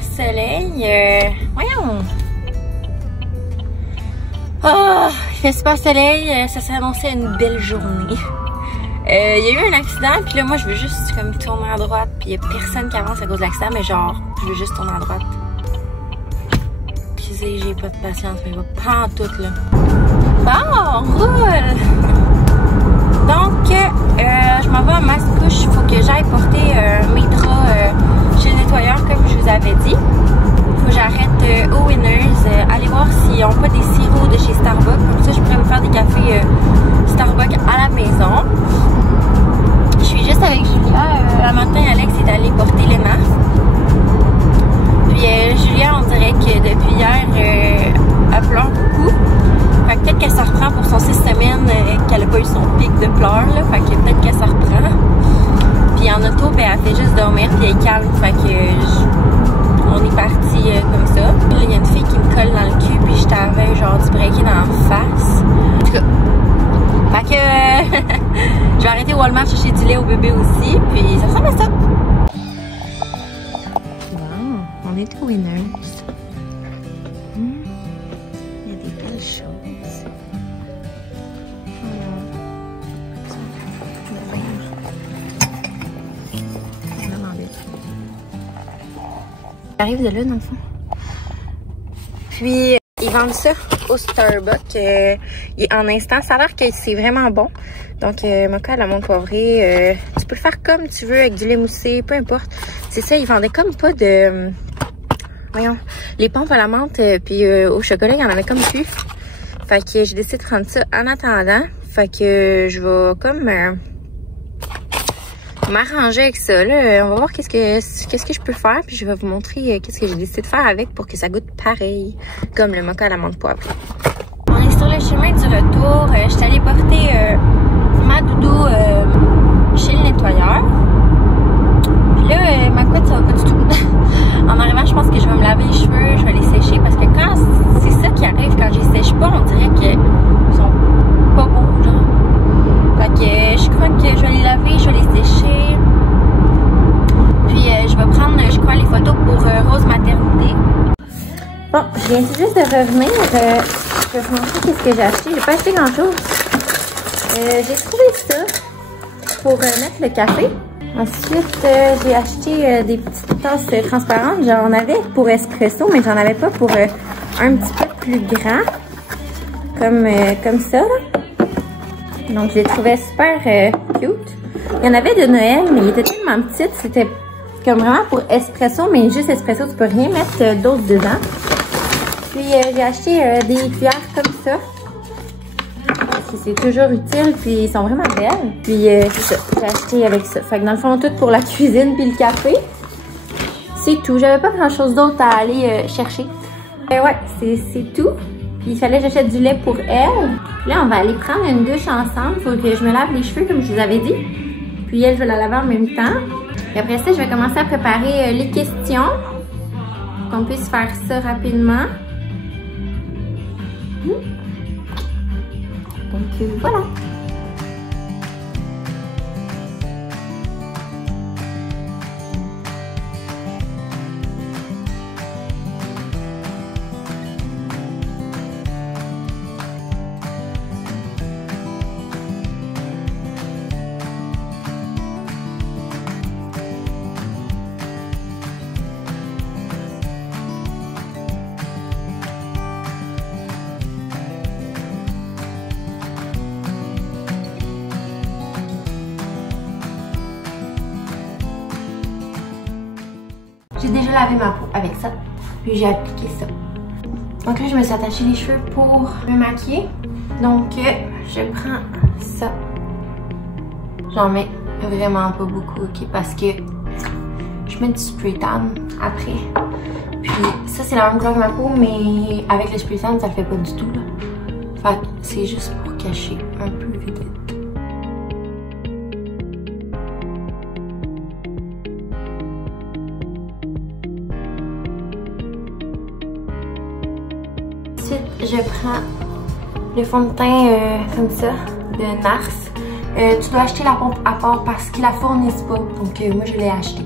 super soleil. Voyons. Oh, il fait super soleil. Ça s'est annoncé une belle journée. Il y a eu un accident, puis là, moi, je veux juste comme tourner à droite, puis il y a personne qui avance à cause de l'accident, mais genre, je veux juste tourner à droite. Excusez, j'ai pas de patience, mais pas en tout, là. Bon, on roule! Donc, je m'en vais à Mascouche. Il faut que j'aille porter mes draps chez le nettoyeur, comme je vous avais dit. Il faut que j'arrête au Winners, aller voir s'ils n'ont pas des sirops de chez Starbucks. Comme ça, je pourrais me faire des cafés Starbucks à la maison. Je suis juste avec Julia. Un matin, Alex est allé porter les masques. Puis Julia, on dirait que depuis hier, elle pleure beaucoup. Fait que peut-être qu'elle s'en reprend pour son 6 semaines qu'elle n'a pas eu son pic de pleurs. Là. Fait que peut-être qu'elle s'en reprend. Puis en auto, ben, elle fait juste dormir puis elle est calme. Fait que on est parti comme ça. Là, il y a une fille qui me colle dans le cul puis je t'avais genre du breaker dans la face. En tout cas. Fait que je vais arrêter au Walmart chercher du lait au bébé aussi. Puis ça ressemble à ça. Wow, on est au Winners. Il y a des belles choses. J'arrive de là dans le fond. Puis ils vendent ça au Starbucks en instant. Ça a l'air que c'est vraiment bon. Donc mocha à la menthe poivrée. Tu peux le faire comme tu veux avec du lait moussé, peu importe. C'est ça, ils vendaient comme pas de... voyons, les pompes à la menthe puis au chocolat, il y en avait comme plus. Fait que j'ai décidé de prendre ça en attendant. Fait que je vais comme m'arranger avec ça. Là, on va voir qu'est-ce que je peux faire. Puis je vais vous montrer qu'est-ce que j'ai décidé de faire avec pour que ça goûte pareil. Comme le mocha à la menthe poivrée. On est sur le chemin du retour. Je suis allée porter ma doudou chez le nettoyeur. Puis là, ma couette, ça va pas du tout. En arrivant, je pense que je vais me laver les cheveux. Je vais les sécher parce que quand c'est ça qui arrive, quand je les sèche pas, on dirait qu'ils sont pas beaux, genre. Fait que je crois que je vais les laver, je vais les sécher. Puis je vais prendre, je crois, les photos pour Rose Maternité. Bon, je viens tout juste de revenir. Je vais vous montrer qu'est-ce que j'ai acheté. J'ai pas acheté grand-chose. J'ai trouvé ça pour mettre le café. Ensuite, j'ai acheté des petites tasses transparentes. J'en avais pour espresso, mais j'en avais pas pour un petit peu plus grand. Comme ça, là. Donc, je les trouvais super cute. Il y en avait de Noël, mais ils étaient tellement petites. C'était comme vraiment pour espresso, mais juste espresso, tu peux rien mettre d'autre dedans. Puis, j'ai acheté des cuillères comme ça. Parce que c'est toujours utile, puis ils sont vraiment belles. Puis, c'est ça, j'ai acheté avec ça. Fait que dans le fond, tout pour la cuisine puis le café. C'est tout. J'avais pas grand-chose d'autre à aller chercher. Ouais, c'est tout. Puis, il fallait que j'achète du lait pour elle. Là, on va aller prendre une douche ensemble. Faut que je me lave les cheveux, comme je vous avais dit. Puis elle, je vais la laver en même temps. Et après ça, je vais commencer à préparer les questions. Qu'on puisse faire ça rapidement. Donc, voilà. J'ai déjà lavé ma peau avec ça, puis j'ai appliqué ça. Donc là, je me suis attachée les cheveux pour me maquiller. Donc, je prends ça. J'en mets vraiment pas beaucoup, ok? Parce que je mets du spray tan après. Puis ça, c'est la même couleur que ma peau, mais avec le spray tan, ça le fait pas du tout, là. Fait que c'est juste pour cacher un peu vite. Ensuite, je prends le fond de teint comme ça, de NARS. Tu dois acheter la pompe à part parce qu'ils la fournissent pas. Donc moi, je l'ai acheté.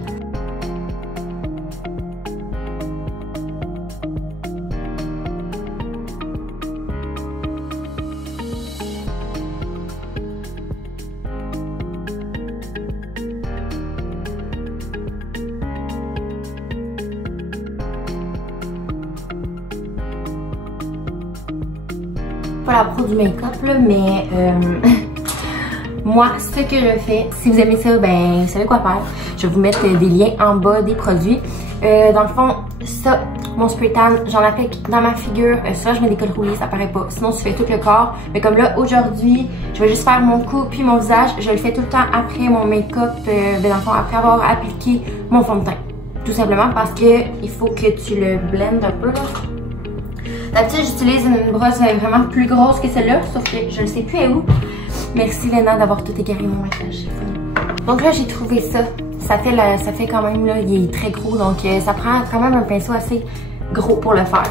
pas la pro du make-up, mais moi, ce que je fais, si vous aimez ça, ben, vous savez quoi faire. Je vais vous mettre des liens en bas des produits. Dans le fond, ça, mon spray tan, j'en applique dans ma figure. Ça, je mets des cols roulés, ça paraît pas. Sinon, tu fais tout le corps. Mais comme là, aujourd'hui, je vais juste faire mon cou puis mon visage. Je le fais tout le temps après mon make-up, dans le fond, après avoir appliqué mon fond de teint. Tout simplement parce que il faut que tu le blendes un peu, là. D'habitude, j'utilise une brosse vraiment plus grosse que celle-là, sauf que je ne sais plus où. Merci Léna d'avoir tout égaré mon maquillage. Donc là, j'ai trouvé ça. Ça fait quand même, là, il est très gros, donc ça prend quand même un pinceau assez gros pour le faire.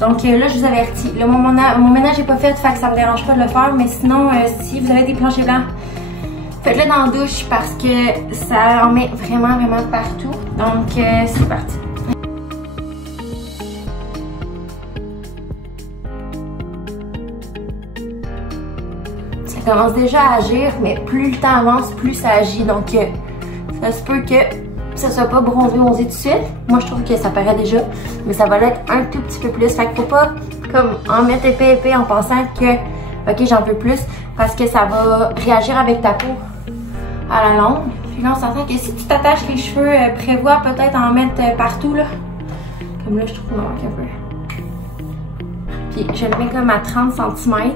Donc là, je vous avertis. Là, mon ménage n'est pas fait, fait que ça me dérange pas de le faire, mais sinon, si vous avez des planchers blancs, faites-le dans la douche parce que ça en met vraiment, vraiment partout. Donc, c'est parti. Ça commence déjà à agir, mais plus le temps avance, plus ça agit. Donc, ça se peut que ça soit pas bronzé tout de suite. Moi, je trouve que ça paraît déjà, mais ça va l'être un tout petit peu plus. Fait qu'il faut pas comme en mettre épais en pensant que, ok, j'en veux plus, parce que ça va réagir avec ta peau à la longue. Puis là, on s'entend que si tu t'attaches les cheveux, prévois peut-être en mettre partout, là. Comme là, je trouve qu'il manque un peu. Puis je le mets comme à 30 cm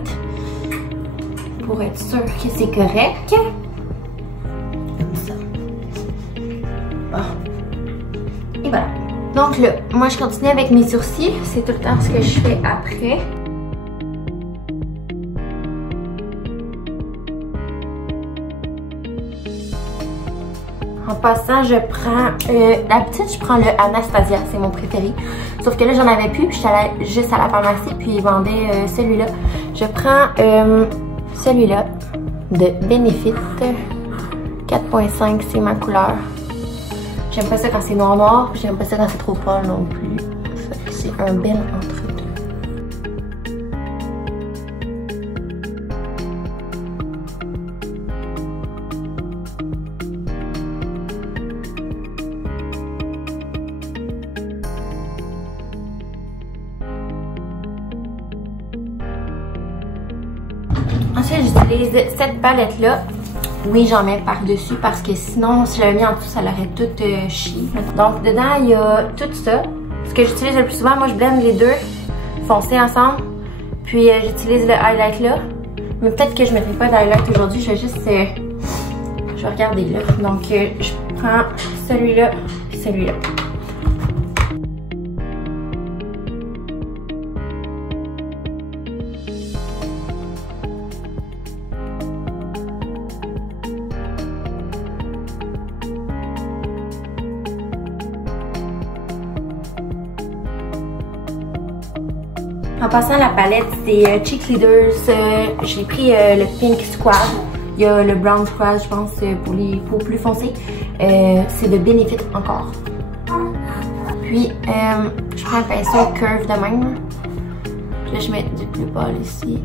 pour être sûr que c'est correct. Comme ça. Bon. Et voilà. Donc là, moi je continue avec mes sourcils. C'est tout le temps ce que je fais après. En passant, je prends... d'habitude, je prends le Anastasia, c'est mon préféré. Sauf que là, j'en avais plus, puis j'étais allée juste à la pharmacie, puis ils vendaient celui-là. Je prends celui-là de Benefit 4.5, c'est ma couleur. J'aime pas ça quand c'est noir, puis j'aime pas ça quand c'est trop pâle non plus. C'est un bel entre deux. Ensuite, j'utilise cette palette-là. Oui, j'en mets par-dessus parce que sinon, si je l'avais mis en dessous, ça l'aurait tout chié. Donc, dedans, il y a tout ça. Ce que j'utilise le plus souvent, moi, je blende les deux foncés ensemble. Puis, j'utilise le highlight là. Mais peut-être que je ne mettrai pas d'highlight aujourd'hui. Je vais juste... je vais regarder là. Donc, je prends celui-là puis celui-là. En passant, la palette, c'est Cheek Leaders. J'ai pris le Pink Squad. Il y a le Brown Squad, je pense, pour les peaux plus foncées. C'est de Benefit encore. Puis, je prends un pinceau curve de même. Là, je mets du plus pâle ici.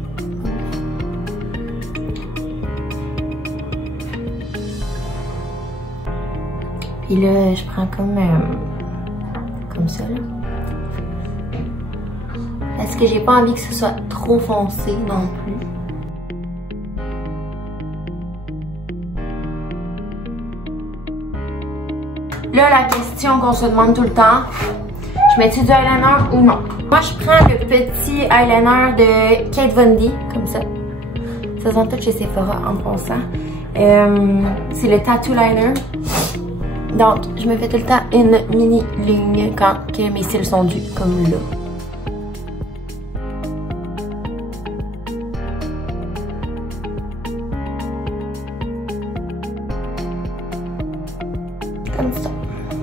Puis là, je prends comme ça, là. Parce que j'ai pas envie que ce soit trop foncé non plus. Là, la question qu'on se demande tout le temps, je mets-tu du eyeliner ou non? Moi, je prends le petit eyeliner de Kate Von D, comme ça. Ça se vend tout chez Sephora en passant. C'est le Tattoo Liner. Donc, je me fais tout le temps une mini ligne quand mes cils sont dus, comme là. Comme ça.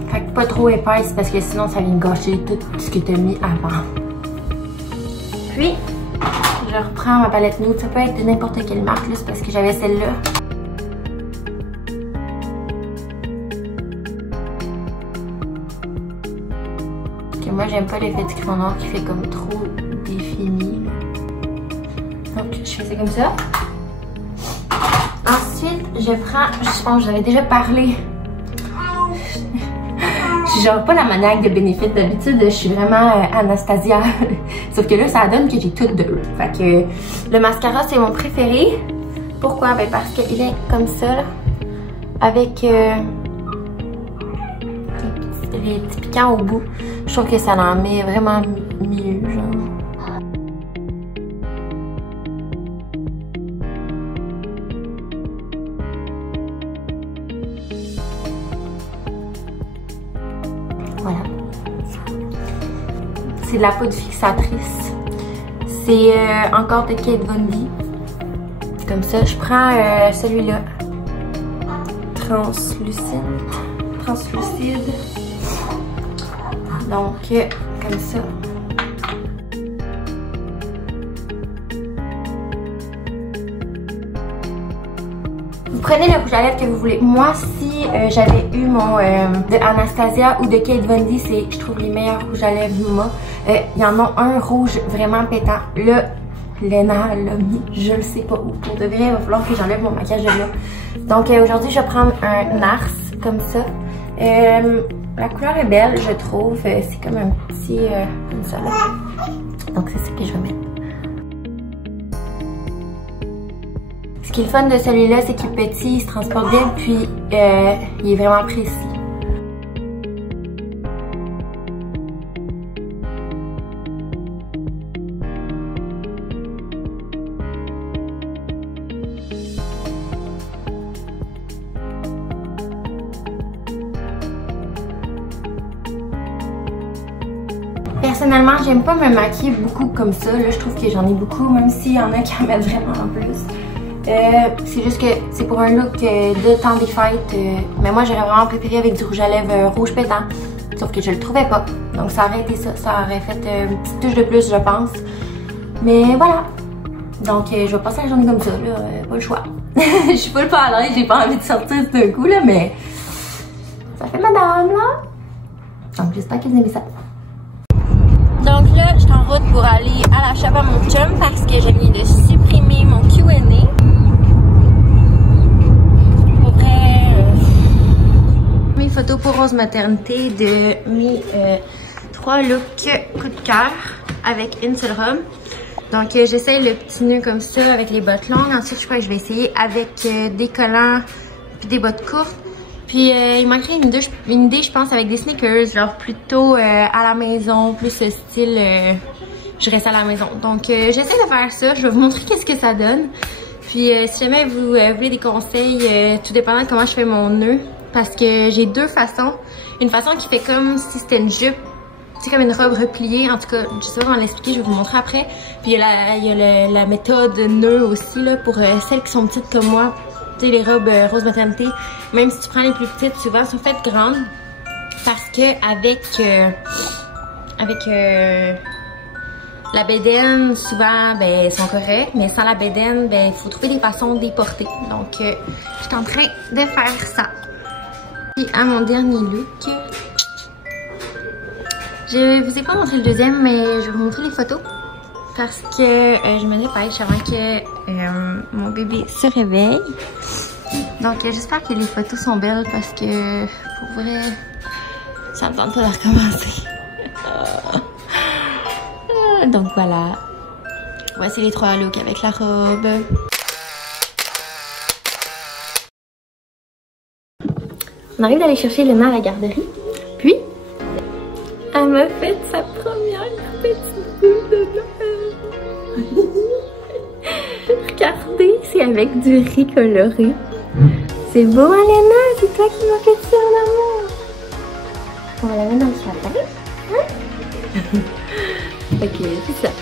Fait que pas trop épaisse parce que sinon ça vient gâcher tout ce que tu as mis avant. Puis, je reprends ma palette nude. Ça peut être de n'importe quelle marque, là, c'est parce que j'avais celle-là. Que moi, j'aime pas l'effet du crayon noir qui fait comme trop défini. Donc, je fais ça comme ça. Ensuite, je prends, je pense que j'avais déjà parlé. Je suis genre pas la maniaque de Benefit. D'habitude, je suis vraiment Anastasia. Sauf que là, ça donne que j'ai toutes deux. Fait que le mascara, c'est mon préféré. Pourquoi? Ben parce qu'il est comme ça, là. Avec les petits piquants au bout. Je trouve que ça en met vraiment mieux, genre. Voilà. C'est de la poudre fixatrice. C'est encore de Kate Von D. Comme ça, je prends celui-là. Translucide. Donc, comme ça. Vous prenez le rouge à lèvres que vous voulez. Moi, si j'avais eu mon de Anastasia ou de Kate Von D, c'est, je trouve, les meilleurs rouges à lèvres Luma. Il y en a un rouge vraiment pétant. Là, Léna l'a mis, je le sais pas où. Pour de vrai, il va falloir que j'enlève mon maquillage de là. Donc aujourd'hui, je vais prendre un Nars comme ça. La couleur est belle, je trouve. C'est comme un petit... comme ça, là. Donc c'est ça que je vais mettre. Ce qui est le fun de celui-là, c'est qu'il est petit, il se transporte bien, puis il est vraiment précis. Personnellement, j'aime pas me maquiller beaucoup comme ça. Là, je trouve que j'en ai beaucoup, même s'il y en a qui en mettent vraiment en plus. C'est juste que c'est pour un look de temps des fêtes. Mais moi, j'aurais vraiment préféré avec du rouge à lèvres rouge pétant. Sauf que je le trouvais pas. Donc ça aurait été ça. Ça aurait fait une petite touche de plus, je pense. Mais voilà. Donc je vais passer la journée comme ça, là. Pas le choix. Je suis pas à l'aise, j'ai pas envie de sortir d'un coup, là, mais ça fait madame, là. Donc j'espère que vous aimez ça. Donc là, je suis en route pour aller à la shop à mon chum parce que je viens de supprimer mon Q&A. Pour vrai, mes photos pour Rose Maternité de mes 3 looks coup de cœur avec une seule robe. Donc j'essaye le petit nœud comme ça avec les bottes longues. Ensuite, je crois que je vais essayer avec des collants puis des bottes courtes. Puis il manquerait une idée, je pense, avec des sneakers, genre plutôt à la maison, plus ce style, je reste à la maison. Donc j'essaie de faire ça, je vais vous montrer qu'est-ce que ça donne. Puis si jamais vous voulez des conseils, tout dépendant de comment je fais mon nœud, parce que j'ai deux façons. Une façon qui fait comme si c'était une jupe, c'est comme une robe repliée, en tout cas, je sais pas comment l'expliquer, je vais vous montrer après. Puis il y a la méthode nœud aussi, là, pour celles qui sont petites comme moi. Tu sais, les robes Rose Maternité, même si tu prends les plus petites, souvent sont faites grandes parce que avec la bédaine, souvent, ben, elles sont correctes, mais sans la bédaine, ben, il faut trouver des façons de les porter. Donc, je suis en train de faire ça. Et à mon dernier look, je vous ai pas montré le deuxième, mais je vais vous montrer les photos. Parce que je me dépêche avant que mon bébé se réveille. Donc j'espère que les photos sont belles parce que pour vrai, ça me tente pas de recommencer. Donc voilà. Voici les 3 looks avec la robe. On arrive d'aller chercher Léna à la garderie. Puis, elle m'a fait sa première petite boule de Noël. Regardez, c'est avec du riz coloré. C'est beau, hein, Léna? C'est toi qui m'as fait ça en amour. On va la mettre dans le chapeau. Hein? Ok, c'est ça.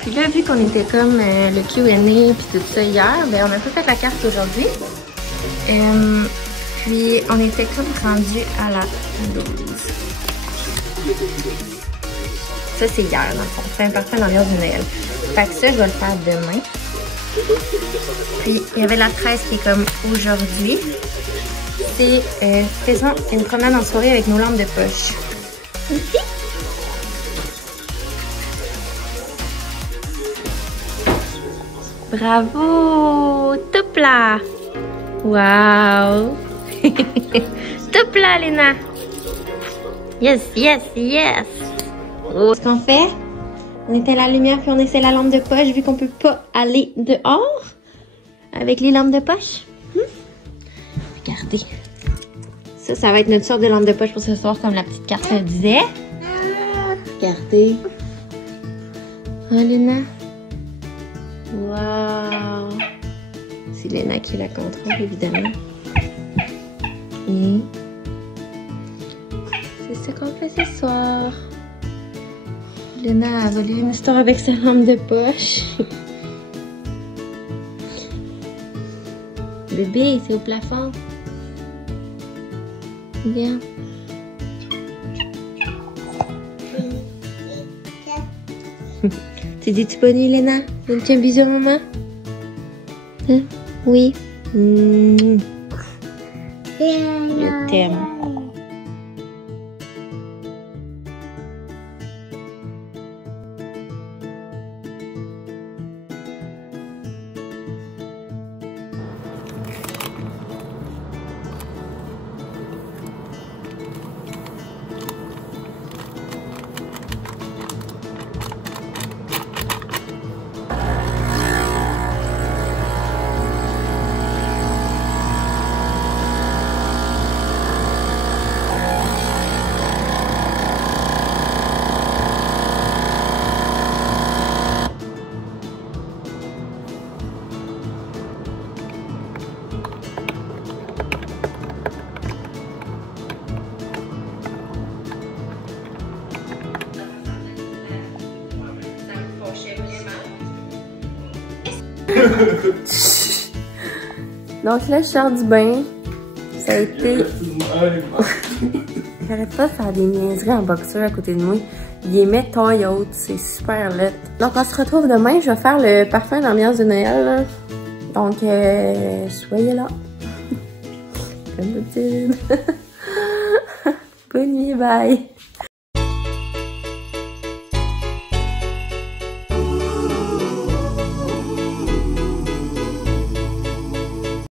Puis là, vu qu'on était comme le Q&A puis tout ça hier, ben on a pas fait la carte aujourd'hui. Puis on était comme rendu à la 12. Ça, c'est hier, dans le fond. C'est important dans l'heure du Noël. Fait que ça, je vais le faire demain. Puis, il y avait la 13 qui est comme aujourd'hui. C'est faisons une promenade en soirée avec nos lampes de poche. Ici. Bravo! Top là! Wow! Top là, Léna! Yes, yes, yes! Oh. Ce qu'on fait, on éteint la lumière puis on essaie la lampe de poche vu qu'on peut pas aller dehors avec les lampes de poche. Regardez. Ça va être notre sorte de lampe de poche pour ce soir comme la petite carte le disait. Regardez. Oh, Léna. Wow! C'est Léna qui la contrôle, évidemment. Et c'est ce qu'on fait ce soir. Léna a volé une histoire avec sa lampe de poche. Bébé, c'est au plafond. Viens. Tu dis-tu bonne nuit, Léna? Donne-tu un bisou à maman? Hein? Oui. Je t'aime. Donc là, je sors du bain. Ça a été... J'arrête pas de faire des niaiseries en boxeur à côté de moi. Il les met taille haute, c'est super laid. Donc on se retrouve demain, je vais faire le parfum d'ambiance de Noël. Là. Donc soyez là. Comme d'habitude. Bonne nuit, bye.